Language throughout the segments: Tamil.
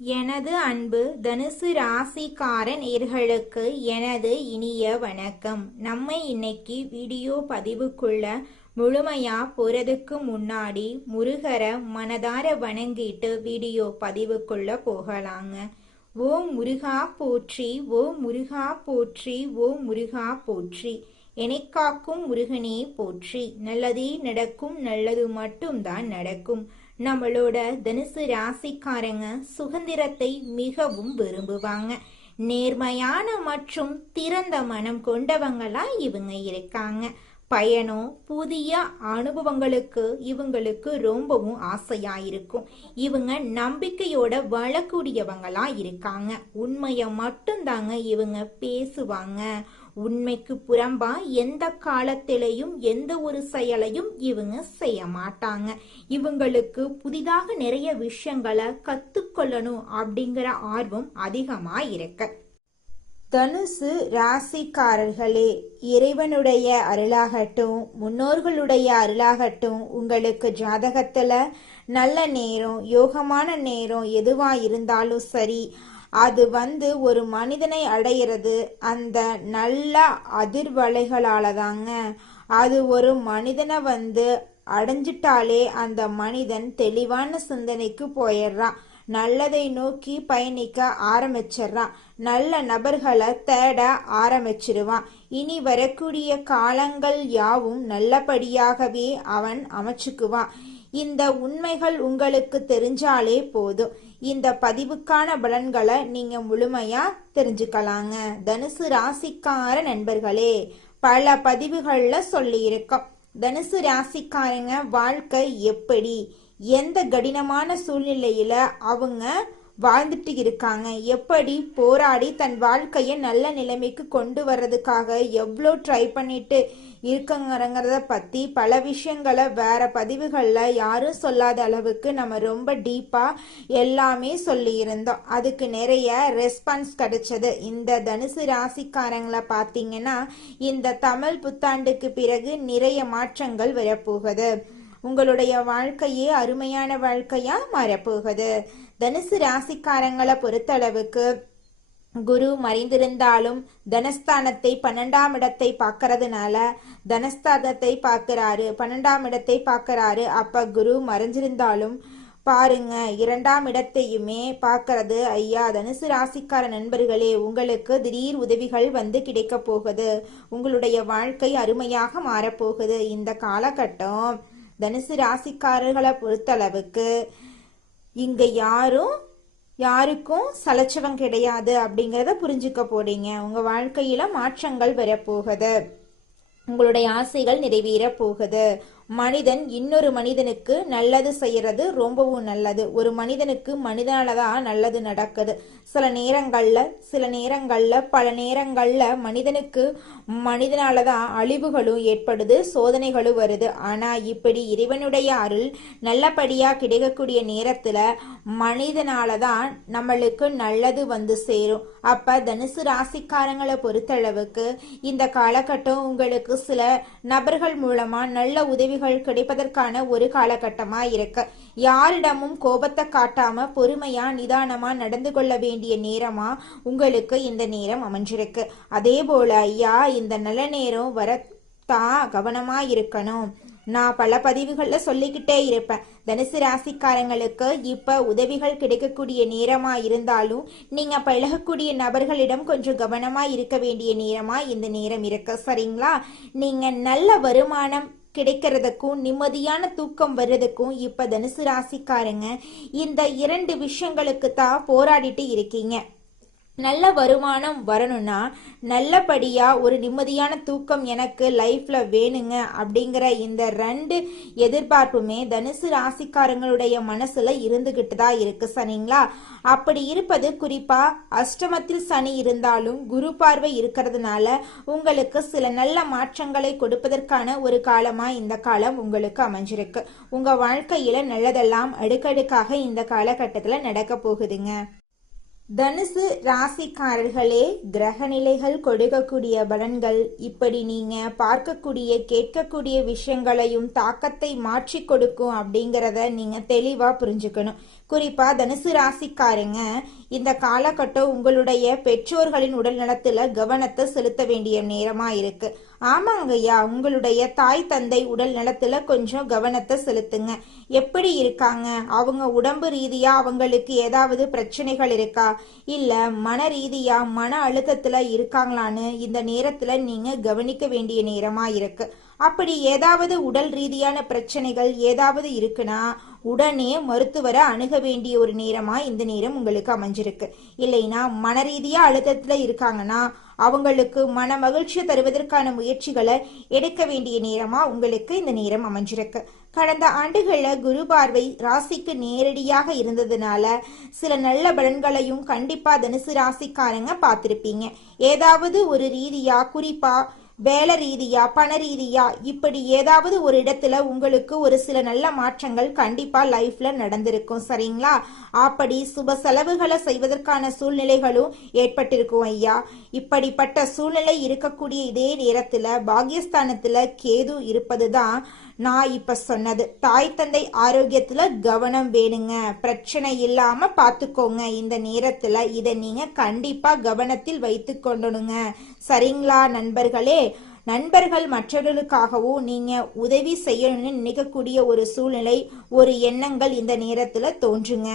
எனது அன்பு தனுசு ராசிக்கார நேயர்களுக்கு எனது இனிய வணக்கம். நம்ம இன்னைக்கு வீடியோ பதிவுக்குள்ள முழுமையா போறதுக்கு முன்னாடி முருகரை மனதார வணங்கிட்டு வீடியோ பதிவுக்குள்ள போகலாங்க. ஓம் முருகா போற்றி, ஓம் முருகா போற்றி, ஓம் முருகா போற்றி. எனைக்காக்கும் முருகனே போற்றி. நல்லதே நடக்கும், நல்லது மட்டும்தான் நடக்கும். நம்மளோட தனுசு ராசிக்காரங்க சுதந்திரத்தை மிகவும் விரும்புவாங்க. நேர்மையான மற்றும் திறந்த மனம் கொண்டவங்களா இவங்க இருக்காங்க. பயணம், புதிய அனுபவங்களுக்கு இவங்களுக்கு ரொம்பவும் ஆசையா இருக்கும். இவங்க நம்பிக்கையோட வாழக்கூடியவங்களா இருக்காங்க. உண்மையை மட்டும்தாங்க இவங்க பேசுவாங்க. உண்மைக்கு புறம்பா எந்த காலத்திலையும் எந்த ஒரு செயலையும் இவங்க செய்ய மாட்டாங்க. இவங்களுக்கு புதிதாக நிறைய விஷயங்களை கத்துக்கொள்ளணும் அப்படிங்கிற ஆர்வம் அதிகமா இருக்கு. தனுசு ராசிக்காரர்களே, இறைவனுடைய அருளாகட்டும், முன்னோர்களுடைய அருளாகட்டும், உங்களுக்கு ஜாதகத்துல நல்ல நேரம், யோகமான நேரம் எதுவா இருந்தாலும் சரி, அது ஒரு மனிதனை அடையிறது அந்த நல்ல அதிர்வலைகளால தாங்க. அது ஒரு மனிதனை அடைஞ்சிட்டாலே அந்த மனிதன் தெளிவான சிந்தனைக்கு போயிடுறான். நல்லதை நோக்கி பயணிக்க ஆரம்பிச்சிடறான். நல்ல நபர்களை தேட ஆரம்பிச்சிருவான். இனி வரக்கூடிய காலங்கள் யாவும் நல்லபடியாகவே அவன் அமைச்சுக்குவான். இந்த உண்மைகள் உங்களுக்கு தெரிஞ்சாலே போதும். இந்த பதிவுக்கான பலன்களை நீங்க முழுமையா தெரிஞ்சுக்கலாங்க. தனுசு ராசிக்கார நண்பர்களே, பல பதிவுகள்ல சொல்லி இருக்கோம். தனுசு ராசிக்காரங்க வாழ்க்கை எப்படி, எந்த கடினமான சூழ்நிலையில அவங்க வாழ்ந்துட்டு இருக்காங்க, எப்படி போராடி தன் வாழ்க்கையை நல்ல நிலைமைக்கு கொண்டு வர்றதுக்காக எவ்வளோ ட்ரை பண்ணிட்டு இருக்கங்கிறத பத்தி பல விஷயங்களை வேற பதிவுகள்ல யாரும் சொல்லாத அளவுக்கு நம்ம ரொம்ப டீப்பா எல்லாமே சொல்லி இருந்தோம். அதுக்கு நிறைய ரெஸ்பான்ஸ் கிடைச்சது. இந்த தனுசு ராசிக்காரங்களை பார்த்தீங்கன்னா இந்த தமிழ் புத்தாண்டுக்கு பிறகு நிறைய மாற்றங்கள் வரப்போகுது. உங்களுடைய வாழ்க்கையே அருமையான வாழ்க்கையா மாறப்போகுது. தனுசு ராசிக்காரங்களை பொறுத்தளவுக்கு குரு மறைந்திருந்தாலும் தனஸ்தானத்தை 12ஆம் இடத்தை பார்க்கறதுனால தனஸ்தானத்தை பார்க்கிறாரு, 12ஆம் இடத்தை பார்க்கிறாரு. அப்ப குரு மறைஞ்சிருந்தாலும் பாருங்க, 2ஆம் இடத்தையுமே பார்க்கறது. ஐயா தனுசு ராசிக்கார நண்பர்களே, உங்களுக்கு திடீர் உதவிகள் கிடைக்க போகுது. உங்களுடைய வாழ்க்கை அருமையாக மாறப்போகுது. இந்த காலகட்டம் தனுசு ராசிக்காரர்களை பொறுத்தளவுக்கு இங்க யாருக்கும் சலச்சவம் கிடையாது அப்படிங்கிறத புரிஞ்சுக்க போறீங்க. உங்க வாழ்க்கையில மாற்றங்கள் வரப்போகுது. உங்களுடைய ஆசைகள் நிறைவேற போகுது. மனிதன் இன்னொரு மனிதனுக்கு நல்லது செய்யறது ரொம்பவும் நல்லது. ஒரு மனிதனுக்கு மனிதனாலதான் நல்லது நடக்குது. சில நேரங்கள்ல பல நேரங்கள்ல மனிதனுக்கு மனிதனாலதான் அழிவுகளும் ஏற்படுது, சோதனைகளும் வருது. ஆனா இப்படி இறைவனுடைய அருள் நல்லபடியா கிடைக்கக்கூடிய நேரத்துல மனிதனாலதான் நம்மளுக்கு நல்லது சேரும். அப்ப தனுசு ராசிக்காரங்களை பொறுத்தளவுக்கு இந்த காலகட்டம் உங்களுக்கு சில நபர்கள் மூலமா நல்ல உதவிகள் கிடைப்பதற்கான ஒரு காலகட்டமா இருக்கு. யாரிடமும் கோபத்தை காட்டாம பொறுமையா நிதானமா நடந்து கொள்ள வேண்டிய நேரமா உங்களுக்கு இந்த நேரம் அமைஞ்சிருக்கு. அதே போல ஐயா, இந்த நல்ல நேரம் வரத்தான் கவனமா இருக்கணும். நான் பல பதிவுகள்ல சொல்லிக்கிட்டே இருப்பேன். தனுசு ராசிக்காரங்களுக்கு இப்ப உதவிகள் கிடைக்கக்கூடிய நேரமா இருந்தாலும் நீங்க பழகக்கூடிய நபர்களிடம் கொஞ்சம் கவனமா இருக்க வேண்டிய நேரமா இந்த நேரம் இருக்கு. சரிங்களா? நீங்க நல்ல வருமானம் கிடைக்கிறதுக்கும் நிம்மதியான தூக்கம் வர்றதுக்கும் இப்ப தனுசு ராசிக்காரங்க இந்த 2 விஷயங்களுக்கு தான் போராடிட்டு இருக்கீங்க. நல்ல வருமானம் வரணும்னா நல்லபடியா ஒரு நிம்மதியான தூக்கம் எனக்கு லைஃப்ல வேணுங்க அப்படிங்கிற இந்த 2 எதிர்பார்ப்புமே தனுசு ராசிக்காரங்களுடைய மனசுல இருந்துகிட்டு தான் இருக்கு. சரிங்களா? அப்படி இருப்பது குறிப்பா அஷ்டமத்தில் சனி இருந்தாலும் குரு பார்வை இருக்கிறதுனால உங்களுக்கு சில நல்ல மாற்றங்களை கொடுப்பதற்கான ஒரு காலமா இந்த காலம் உங்களுக்கு அமைஞ்சிருக்கு. உங்க வாழ்க்கையில நல்லதெல்லாம் அடுக்கடுக்காக இந்த காலகட்டத்துல நடக்க போகுதுங்க. தனுசு ராசிக்காரர்களே, கிரக நிலைகள் கொடுக்கக்கூடிய பலன்கள் இப்படி நீங்க பார்க்கக்கூடிய கேட்கக்கூடிய விஷயங்களையும் தாக்கத்தை மாற்றி கொடுக்கும் அப்படிங்கிறத நீங்க தெளிவா புரிஞ்சுக்கணும். குறிப்பா தனுசு ராசிக்காரங்க இந்த காலகட்டம் உங்களுடைய பெற்றோர்களின் உடல் நலத்துல கவனத்தை செலுத்த வேண்டிய நேரமா இருக்கு. ஆமாங்கய்யா, உங்களுடைய தாய் தந்தை உடல் நலத்துல கொஞ்சம் கவனத்தை செலுத்துங்க. எப்படி இருக்காங்க, அவங்க உடம்பு ரீதியா அவங்களுக்கு ஏதாவது பிரச்சனைகள் இருக்கா, இல்ல மன ரீதியா மன அழுத்தத்துல இருக்காங்களான்னு இந்த நேரத்துல நீங்க கவனிக்க வேண்டிய நேரமா இருக்கு. அப்படி ஏதாவது உடல் ரீதியான பிரச்சனைகள் ஏதாவது இருக்குன்னா உடனே மருத்துவரை அணுக வேண்டிய ஒரு நேரமா இந்த நேரம் உங்களுக்கு அமைஞ்சிருக்கு. இல்லைன்னா மன ரீதியா அழுத்தத்துல இருக்காங்கன்னா அவங்களுக்கு மன மகிழ்ச்சியை தருவதற்கான முயற்சிகளை எடுக்க வேண்டிய நேரமா உங்களுக்கு இந்த நேரம் அமைஞ்சிருக்கு. கடந்த ஆண்டுகள்ல குரு பார்வை ராசிக்கு நேரடியாக இருந்ததுனால சில நல்ல பலன்களையும் கண்டிப்பா தனுசு ராசிக்காரங்க பார்த்திருப்பீங்க. ஏதாவது ஒரு ரீதியா, குறிப்பா வேலை ரீதியா பண ரீதியா இப்படி ஏதாவது ஒரு இடத்துல உங்களுக்கு ஒரு சில நல்ல மாற்றங்கள் கண்டிப்பா லைஃப்ல நடந்திருக்கும். சரிங்களா? அப்படி சுப செலவுகளை செய்வதற்கான சூழ்நிலைகளும் ஏற்பட்டிருக்கும் ஐயா. இப்படிப்பட்ட சூழ்நிலை இருக்கக்கூடிய இதே நேரத்துல பாகியஸ்தானத்துல கேது இருப்பதுதான் நான் இப்ப சொன்னது. தாய் தந்தை ஆரோக்கியத்துல கவனம் வேணுங்க, பிரச்சனை இல்லாம பாத்துக்கோங்க. இந்த நேரத்துல இதை நீங்க கண்டிப்பா கவனத்தில் வைத்து கொண்டனுங்க. சரிங்களா நண்பர்களே? நண்பர்கள் மற்றவர்களுக்காகவும் நீங்க உதவி செய்யணும்னு நினைக்கக்கூடிய ஒரு சூழ்நிலை, ஒரு எண்ணங்கள் இந்த நேரத்துல தோன்றுங்க.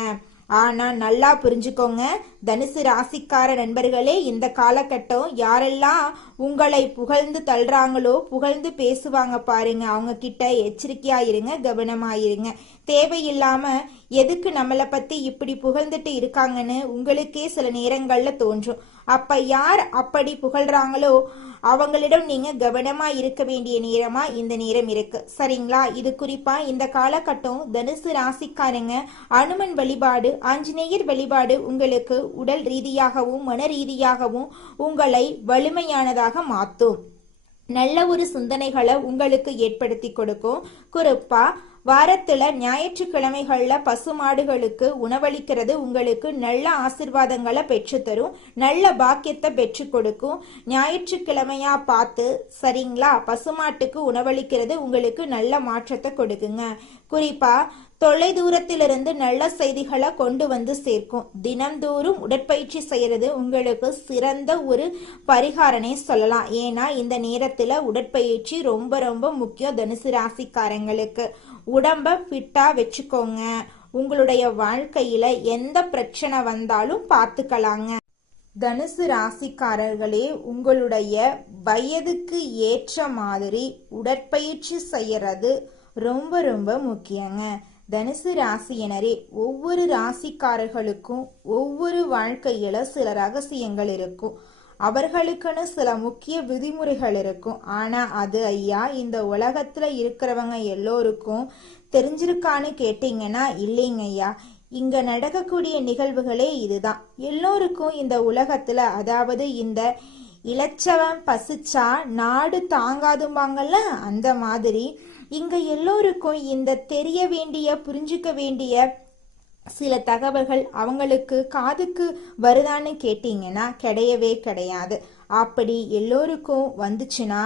ஆனா நல்லா புரிஞ்சுக்கோங்க தனுசு ராசிக்கார நண்பர்களே, இந்த காலகட்டம் யாரெல்லாம் உங்களை புகழ்ந்து தள்ளுறாங்களோ, புகழ்ந்து பேசுவாங்க பாருங்க, அவங்க கிட்ட எச்சரிக்கையா இருங்க, கவனமா இருங்க. தேவையில்லாம எதுக்கு நம்மளை பத்தி இப்படி புகழ்ந்துட்டு இருக்காங்கன்னு உங்களுக்கே சில நேரங்கள்ல தோன்றும். அப்ப யார் அப்படி புகழ்றாங்களோ அவங்களிடம் நீங்க கவனமா இருக்க வேண்டிய நேரமா இந்த நேரம் இருக்கு. சரிங்களா? இது குறிப்பா இந்த காலகட்டம் தனுசு ராசிக்காரங்க அனுமன் வழிபாடு, ஆஞ்சநேயர் வழிபாடு உங்களுக்கு உடல் ரீதியாகவும் மன ரீதியாகவும் உங்களை வலிமையானதாக மாற்றும். நல்ல ஒரு சிந்தனைகளை உங்களுக்கு ஏற்படுத்தி கொடுக்கும். குறிப்பா வாரத்துல ஞாயிற்றுக்கிழமைகள்ல பசுமாடுகளுக்கு உணவளிக்கிறது உங்களுக்கு நல்ல ஆசிர்வாதங்களை பெற்றுத்தரும், நல்ல பாக்கியத்தை பெற்று கொடுக்கும். ஞாயிற்றுக்கிழமையா பார்த்து சரிங்களா பசுமாட்டுக்கு உணவளிக்கிறது உங்களுக்கு நல்ல மாற்றத்தை கொடுக்குங்க. குறிப்பா தொலை தூரத்திலிருந்து நல்ல செய்திகளை கொண்டு வந்து சேர்க்கும். தினந்தோறும் உடற்பயிற்சி செய்யறது உங்களுக்கு சிறந்த ஒரு பரிகாரனே சொல்லலாம். ஏன்னா இந்த நேரத்துல உடற்பயிற்சி ரொம்ப ரொம்ப முக்கியம் தனுசு ராசிக்காரங்களுக்கு. உடம்ப ஃபிட்டா வச்சுக்கோங்க. உங்களுடைய வாழ்க்கையில எந்த பிரச்சனை வந்தாலும் பார்த்துக்கலாங்க. தனுசு ராசிக்காரர்களே, உங்களுடைய வயதுக்கு ஏற்ற மாதிரி உடற்பயிற்சி செய்யறது ரொம்ப ரொம்ப முக்கியங்க. தனுசு ராசியினரே, ஒவ்வொரு ராசிக்காரர்களுக்கும் ஒவ்வொரு வாழ்க்கையில சில ரகசியங்கள் இருக்கும். அவர்களுக்குன்னு சில முக்கிய விதிமுறைகள் இருக்கும். ஆனா அது ஐயா இந்த உலகத்துல இருக்கிறவங்க எல்லோருக்கும் தெரிஞ்சிருக்கான்னு கேட்டீங்கன்னா இல்லைங்க ஐயா. இங்க நடக்கக்கூடிய நிகழ்வுகளே இதுதான். எல்லோருக்கும் இந்த உலகத்துல, அதாவது இந்த இளைச்சவன் பசிச்சா நாடு தாங்காதும்பாங்கல்ல, அந்த மாதிரி இங்க எல்லோருக்கும் இந்த தெரிய வேண்டிய புரிஞ்சுக்க வேண்டிய சில தகவல்கள் அவங்களுக்கு காதுக்கு வருதான்னு கேட்டீங்கன்னா கிடையவே கிடையாது. அப்படி எல்லோருக்கும் வந்துச்சுன்னா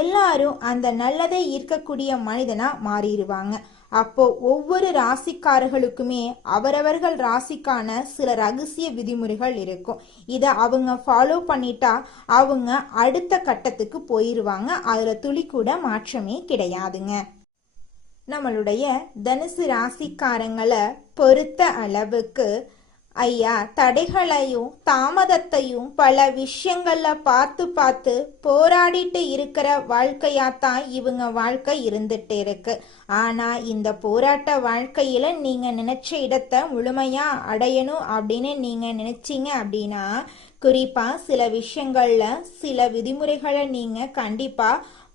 எல்லாரும் அந்த நல்லதை ஈர்க்கக்கூடிய மனிதனா மாறிடுவாங்க. அப்போ ஒவ்வொரு ராசிக்காரர்களுக்குமே அவரவர்கள் ராசிக்கான சில ரகசிய விதிமுறைகள் இருக்கும். இதை அவங்க ஃபாலோ பண்ணிட்டா அவங்க அடுத்த கட்டத்துக்கு போயிருவாங்க. அதுல துளி கூட மாற்றமே கிடையாதுங்க. நம்மளுடைய தனுசு ராசிக்காரங்களை பொறுத்த அளவுக்கு ஐயா தடைகளையும் தாமதத்தையும் பல விஷயங்கள்ல பார்த்து பார்த்து போராடிட்டு இருக்கிற வாழ்க்கையாத்தான் இவங்க வாழ்க்கை இருந்துட்டு இருக்கு. ஆனா இந்த போராட்ட வாழ்க்கையில நீங்க நினைச்ச இடத்தை முழுமையா அடையணும் அப்படின்னு நீங்க நினைச்சீங்க அப்படின்னா குறிப்பா சில விஷயங்கள்ல சில விதிமுறைகளை நீங்க கண்டிப்பா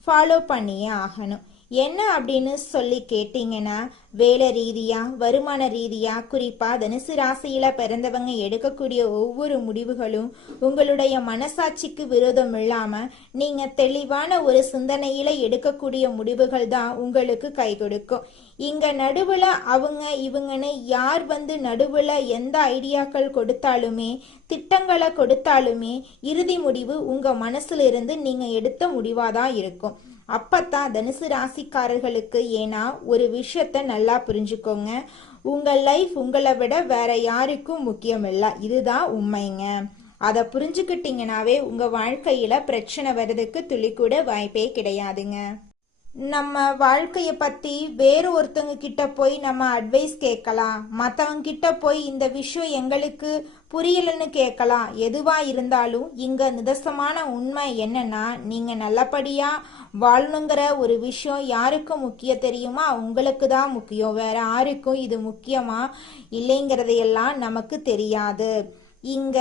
ஃபாலோ பண்ணியே ஆகணும். என்ன அப்படின்னு சொல்லி கேட்டீங்கன்னா, வேலை ரீதியா, வருமான ரீதியா, குறிப்பா தனுசு ராசியில பிறந்தவங்க எடுக்கக்கூடிய ஒவ்வொரு முடிவுகளும் உங்களுடைய மனசாட்சிக்கு விரோதம் இல்லாம நீங்க தெளிவான ஒரு சிந்தனையில எடுக்கக்கூடிய முடிவுகள் தான் உங்களுக்கு கை கொடுக்கும். இங்க நடுவுல அவங்க இவங்கன்னு யார் வந்து நடுவுல எந்த ஐடியாக்கள் கொடுத்தாலுமே, திட்டங்களை கொடுத்தாலுமே, இறுதி முடிவு உங்க மனசுல இருந்து நீங்க எடுத்த முடிவாதான் இருக்கும். அப்பத்தான் தனுசு ராசிக்காரர்களுக்கு, ஏன்னா ஒரு விஷயத்த நல்லா புரிஞ்சுக்கோங்க, உங்க லைஃப் உங்களை விட வேற யாருக்கும் முக்கியம் இல்லை. இதுதான் உண்மைங்க. அதை புரிஞ்சுக்கிட்டீங்கன்னாவே உங்க வாழ்க்கையில பிரச்சனை வர்றதுக்கு துளி கூட வாய்ப்பே கிடையாதுங்க. நம்ம வாழ்க்கைய பத்தி வேறு ஒருத்தவங்க கிட்ட போய் நம்ம அட்வைஸ் கேட்கலாம், மற்றவங்க கிட்ட போய் இந்த விஷயம் எங்களுக்கு புரியலன்னு கேட்கலாம். எதுவா இருந்தாலும் இங்க நிதர்சனமான உண்மை என்னன்னா, நீங்க நல்லபடியா வாழணுங்கிற ஒரு விஷயம் யாருக்கு முக்கியம் தெரியுமா? உங்களுக்கு தான் முக்கியம். வேற யாருக்கும் இது முக்கியமா இல்லைங்கிறதையெல்லாம் நமக்கு தெரியாது. இங்க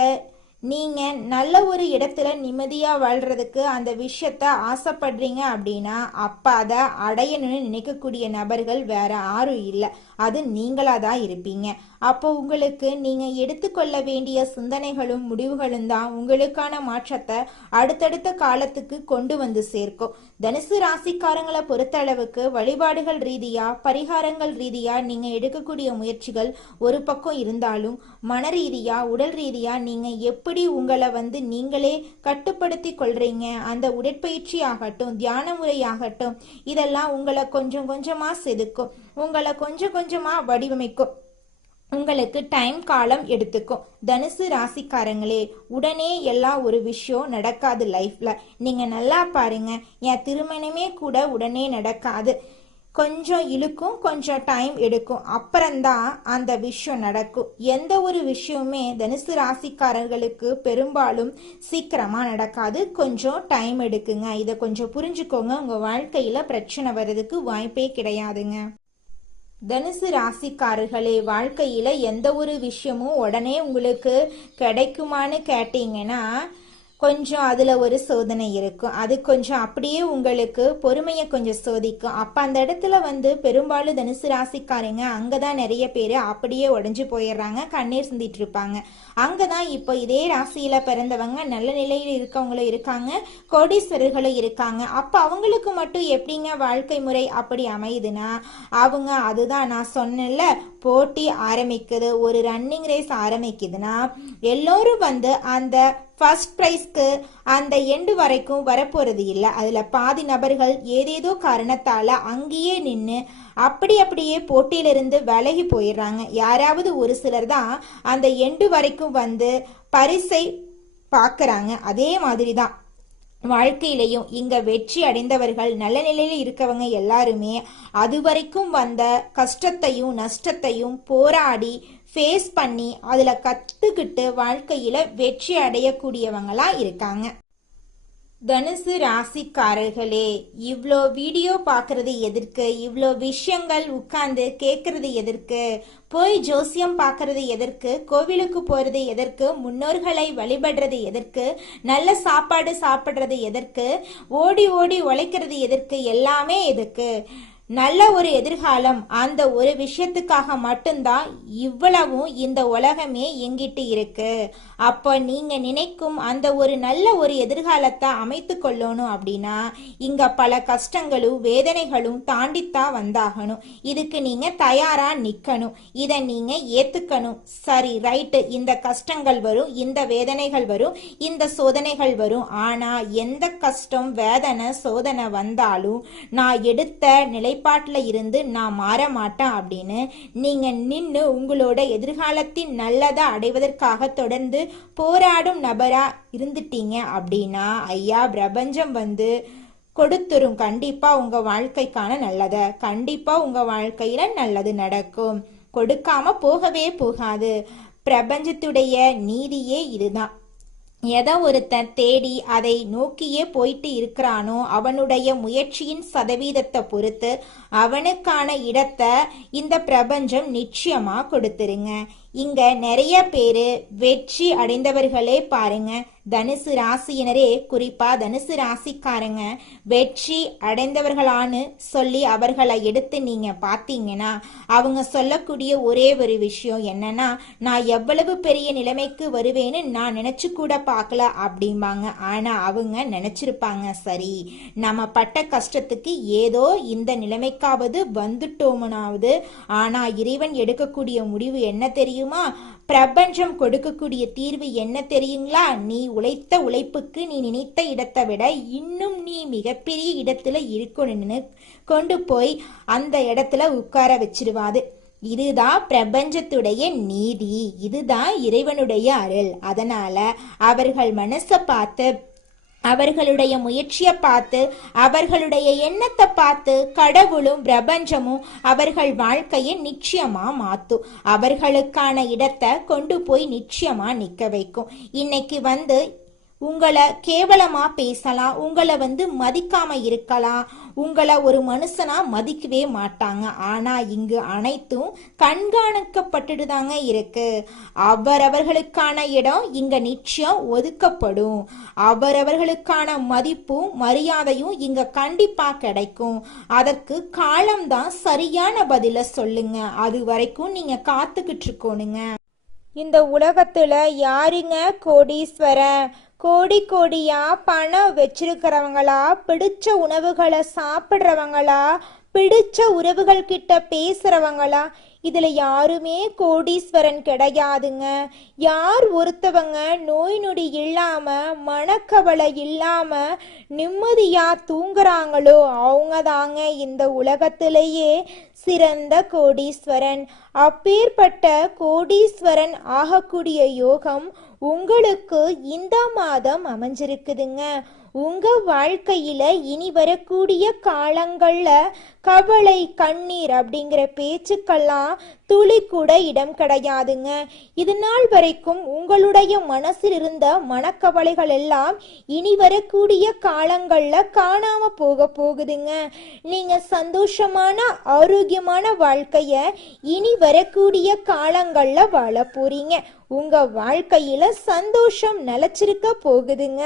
நீங்க நல்ல ஒரு இடத்துல நிம்மதியா வாழ்றதுக்கு அந்த விஷயத்த ஆசைப்படுறீங்க அப்படின்னா, அப்ப அதை அடையணும்னு நினைக்கக்கூடிய நபர்கள் வேற யாரும் இல்லை, அது நீங்களா தான் இருப்பீங்க. அப்போ உங்களுக்கு நீங்க எடுத்துக்கொள்ள வேண்டிய சிந்தனைகளும் முடிவுகளும் தான் உங்களுக்கான மாற்றத்தை அடுத்தடுத்த காலத்துக்கு கொண்டு வந்து சேர்க்கும். தனுசு ராசிக்காரங்களை பொறுத்த அளவுக்கு வழிபாடுகள் ரீதியா, பரிகாரங்கள் ரீதியா நீங்க எடுக்கக்கூடிய முயற்சிகள் ஒரு பக்கம் இருந்தாலும், மன ரீதியா, உடல் ரீதியா நீங்க எப்படி உங்களை வந்து நீங்களே கட்டுப்படுத்தி கொள்றீங்க, அந்த உடற்பயிற்சி ஆகட்டும், தியான முறை ஆகட்டும், இதெல்லாம் உங்களை கொஞ்சம் கொஞ்சமா செதுக்கும், உங்களை கொஞ்சம் கொஞ்சமா வடிவமைக்கும், உங்களுக்கு டைம் காலம் எடுத்துக்கும். தனுசு ராசிக்காரங்களே, உடனே எல்லாம் ஒரு விஷயம் நடக்காது லைஃப்ல. நீங்க நல்லா பாருங்க, என் திருமணமே கூட உடனே நடக்காது. கொஞ்சம் இழுக்கும், கொஞ்சம் டைம் எடுக்கும், அப்புறம்தான் அந்த விஷயம் நடக்கும். எந்த ஒரு விஷயமுமே தனுசு ராசிக்காரர்களுக்கு பெரும்பாலும் சீக்கிரமா நடக்காது, கொஞ்சம் டைம் எடுக்குங்க. இதை கொஞ்சம் புரிஞ்சுக்கோங்க. உங்க வாழ்க்கையில பிரச்சனை வர்றதுக்கு வாய்ப்பே கிடையாதுங்க. தனுசு ராசிக்காரர்களே, வாழ்க்கையில எந்த ஒரு விஷயமும் உடனே உங்களுக்கு கிடைக்குமான்னு கேட்டீங்கன்னா கொஞ்சம் அதுல ஒரு சோதனை இருக்கும். அது கொஞ்சம் அப்படியே உங்களுக்கு பொறுமையை கொஞ்சம் சோதிக்கும். அப்ப அந்த இடத்துல வந்து பெரும்பாலும் தனுசு ராசிக்காரங்க அங்கதான் நிறைய பேர் அப்படியே உடஞ்சு போயிடுறாங்க, கண்ணீர் சிந்திட்டு இருப்பாங்க. அங்கதான் இப்போ இதே ராசியில பிறந்தவங்க நல்ல நிலையில் இருக்கவங்களும் இருக்காங்க, கோடீஸ்வரர்களும் இருக்காங்க. அப்ப அவங்களுக்கு மட்டும் எப்படிங்க வாழ்க்கை முறை அப்படி அமையுதுன்னா, அவங்க அதுதான் நான் சொன்னேன்ல, போட்டி ஆரம்பிக்குது, ஒரு ரன்னிங் ரேஸ் ஆரம்பிக்குதுன்னா எல்லோரும் வந்து அந்த ஃபர்ஸ்ட் ப்ரைஸ்க்கு அந்த எண்டு வரைக்கும் வரப்போறது இல்லை. அதுல பாதி நபர்கள் ஏதேதோ காரணத்தால அங்கேயே நின்று அப்படியே போட்டியிலிருந்து விலகி போயிடுறாங்க. யாராவது ஒரு சிலர் தான் அந்த எண்டு வரைக்கும் வந்து பரிசை பார்க்கறாங்க. அதே மாதிரி தான் வாழ்க்கையிலையும் இங்க வெற்றி அடைந்தவர்கள், நல்ல நிலையில இருக்கவங்க எல்லாருமே அது வரைக்கும் வந்த கஷ்டத்தையும் நஷ்டத்தையும் போராடி ஃபேஸ் பண்ணி அதுல கத்துக்கிட்டு வாழ்க்கையில வெற்றி அடையக்கூடியவங்களா இருக்காங்க. தனுசு ராசிக்காரர்களே, இவ்வளோ வீடியோ பார்க்கறது எதற்கு? இவ்வளோ விஷயங்கள் உட்கார்ந்து கேட்கறது எதற்கு? போய் ஜோசியம் பார்க்கறது எதற்கு? கோவிலுக்கு போறது எதற்கு? முன்னோர்களை வழிபடுறது எதற்கு? நல்ல சாப்பாடு சாப்பிட்றது எதற்கு? ஓடி ஓடி உழைக்கிறது எதற்கு? எல்லாமே எதுக்கு? நல்ல ஒரு எதிர்காலம், அந்த ஒரு விஷயத்துக்காக மட்டும்தான் இவ்வளவும் இந்த உலகமே எங்கிட்டு இருக்கு. அப்ப நீங்க நினைக்கும் அந்த ஒரு நல்ல ஒரு எதிர்காலத்தை அமைத்து கொள்ளணும் அப்படின்னா இங்க பல கஷ்டங்களும் வேதனைகளும் தாண்டித்தான் வந்தாகணும். இதுக்கு நீங்க தயாரா நிக்கணும், இதை நீங்க ஏத்துக்கணும். சரி, ரைட்டு, இந்த கஷ்டங்கள் வரும், இந்த வேதனைகள் வரும், இந்த சோதனைகள் வரும். ஆனா எந்த கஷ்டம், வேதனை, சோதனை வந்தாலும் நான் எடுத்த நிலைப்பாட்டில் இருந்து நான் மாற மாட்டேன் அப்படின்னு நீங்க நின்று உங்களோட எதிர்காலத்தின் நல்லதை அடைவதற்காக தொடர்ந்து போராடும் நபரா இருந்துட்டீங்க அப்படின்னா ஐயா பிரபஞ்சம் வந்து கொடுத்துரும். கண்டிப்பா உங்க வாழ்க்கைக்கான நல்லத, கண்டிப்பா உங்க வாழ்க்கையில நல்லது நடக்கும். கொடுக்காம போகவே போகாது. பிரபஞ்சத்துடைய நீதியே இதுதான். எதை ஒருத்தன் தேடி அதை நோக்கியே போயிட்டு இருக்கிறானோ அவனுடைய முயற்சியின் சதவீதத்தை பொறுத்து அவனுக்கான இடத்தை இந்த பிரபஞ்சம் நிச்சயமா கொடுத்துருங்க. இங்க நிறைய பேரு வெற்றி அடைந்தவர்களே பாருங்க, தனுசு ராசியினரே, குறிப்பா தனுசு ராசிக்காரங்க வெற்றி அடைந்தவர்களான்னு சொல்லி அவர்களை எடுத்து நீங்க பாத்தீங்கன்னா அவங்க சொல்லக்கூடிய ஒரே ஒரு விஷயம் என்னன்னா, நான் எவ்வளவு பெரிய நிலைமைக்கு வருவேன்னு நான் நினைச்சு கூட பார்க்கல அப்படிம்பாங்க. ஆனா அவங்க நினைச்சிருப்பாங்க, சரி நம்ம பட்ட கஷ்டத்துக்கு ஏதோ இந்த நிலைமைக்காவது வந்துட்டோம்னாவது. ஆனா இறைவன் எடுக்கக்கூடிய முடிவு என்ன தெரியுமா? பிரபஞ்சம் கொடுக்கக்கூடிய தீர்வு என்ன தெரியுங்களா? நீ உழைத்த உழைப்புக்கு நீ நினைத்த இடத்தை விட இன்னும் நீ மிகப்பெரிய இடத்துல இருக்கணும்னு கொண்டு போய் அந்த இடத்துல உட்கார வச்சிருவாது. இதுதான் பிரபஞ்சத்துடைய நீதி, இதுதான் இறைவனுடைய அருள். அதனால அவர்கள் மனசை பார்த்து, அவர்களுடைய முயற்சியை பார்த்து, அவர்களுடைய எண்ணத்தை பார்த்து கடவுளும் பிரபஞ்சமும் அவர்கள் வாழ்க்கையை நிச்சயமா மாத்தும். அவர்களுக்கான இடத்தை கொண்டு போய் நிச்சயமா நிக்க வைக்கும். இன்னைக்கு உங்களை கேவலமா பேசலாம், உங்களை மதிக்காம இருக்கலாம், உங்களை ஒரு மனுஷனா மதிக்கவே மாட்டாங்க. ஆனா இங்கு அனைத்தும் கண்காணிக்கப்பட்டுட்டு தாங்க இருக்கு. அவரவர்களுக்கான இடம் இங்க நிச்சயம் ஒதுக்கப்படும். அவரவர்களுக்கான மதிப்பும் மரியாதையும் இங்க கண்டிப்பா கிடைக்கும். அதற்கு காலம்தான் சரியான பதில சொல்லுங்க. அது வரைக்கும் நீங்க காத்துக்கிட்டு இருக்கணுங்க. இந்த உலகத்துல யாருங்க கோடீஸ்வரன்? கோடி கோடியா பணம் வச்சிருக்கிறவங்களா, பிடிச்ச உணவுகளை சாப்பிட்றவங்களா, பிடிச்ச உறவுகள் கிட்ட பேசுறவங்களா? இதுல யாருமே கோடீஸ்வரன் கிடையாதுங்க. யார் ஒருத்தவங்க நோய் நொடி இல்லாம மனக்கவலை இல்லாம நிம்மதியா தூங்குறாங்களோ அவங்க தாங்க இந்த உலகத்திலேயே சிறந்த கோடீஸ்வரன். அப்பேற்பட்ட கோடீஸ்வரன் ஆகக்கூடிய யோகம் உங்களுக்கு இந்த மாதம் அமைஞ்சிருக்குதுங்க. உங்க வாழ்க்கையில இனி வரக்கூடிய காலங்கள்ல கவலை கண்ணீர் அப்படிங்கிற பேச்சுக்கெல்லாம் துளி கூட இடம் கிடையாதுங்க. இது நாள் வரைக்கும் உங்களுடைய மனசில் இருந்த மனக்கவலைகள் எல்லாம் இனி வரக்கூடிய காலங்கள்ல காணாம போகுதுங்க. நீங்க சந்தோஷமான ஆரோக்கியமான வாழ்க்கைய இனி வரக்கூடிய காலங்கள்ல வாழ போறீங்க. உங்க வாழ்க்கையில சந்தோஷம் நிலைச்சிருக்க போகுதுங்க.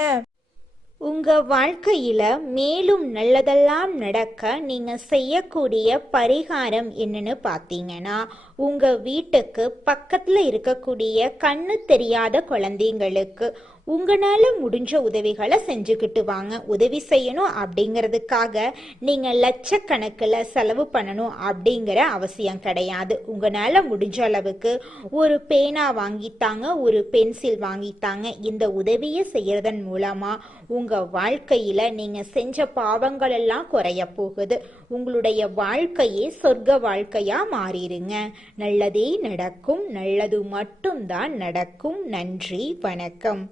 உங்க வாழ்க்கையில மேலும் நல்லதெல்லாம் நடக்க நீங்க செய்யக்கூடிய பரிகாரம் என்னன்னு பார்த்தீங்கன்னா, உங்க வீட்டுக்கு பக்கத்துல இருக்கக்கூடிய கண்ணு தெரியாத குழந்தைங்களுக்கு உங்களால முடிஞ்ச உதவிகளை செஞ்சுக்கிட்டு வாங்க. உதவி செய்யணும் அப்படிங்கிறதுக்காக நீங்க லட்சக்கணக்கில் செலவு பண்ணணும் அப்படிங்கிற அவசியம் கிடையாது. உங்களால முடிஞ்ச அளவுக்கு ஒரு பேனா வாங்கித்தாங்க, ஒரு பென்சில் வாங்கித்தாங்க. இந்த உதவியை செய்யறதன் மூலமா உங்க வாழ்க்கையில நீங்க செஞ்ச பாவங்கள் எல்லாம் குறைய போகுது. உங்களுடைய வாழ்க்கையே சொர்க்க வாழ்க்கையா மாறிடுங்க. நல்லதே நடக்கும், நல்லது மட்டும்தான் நடக்கும். நன்றி, வணக்கம்.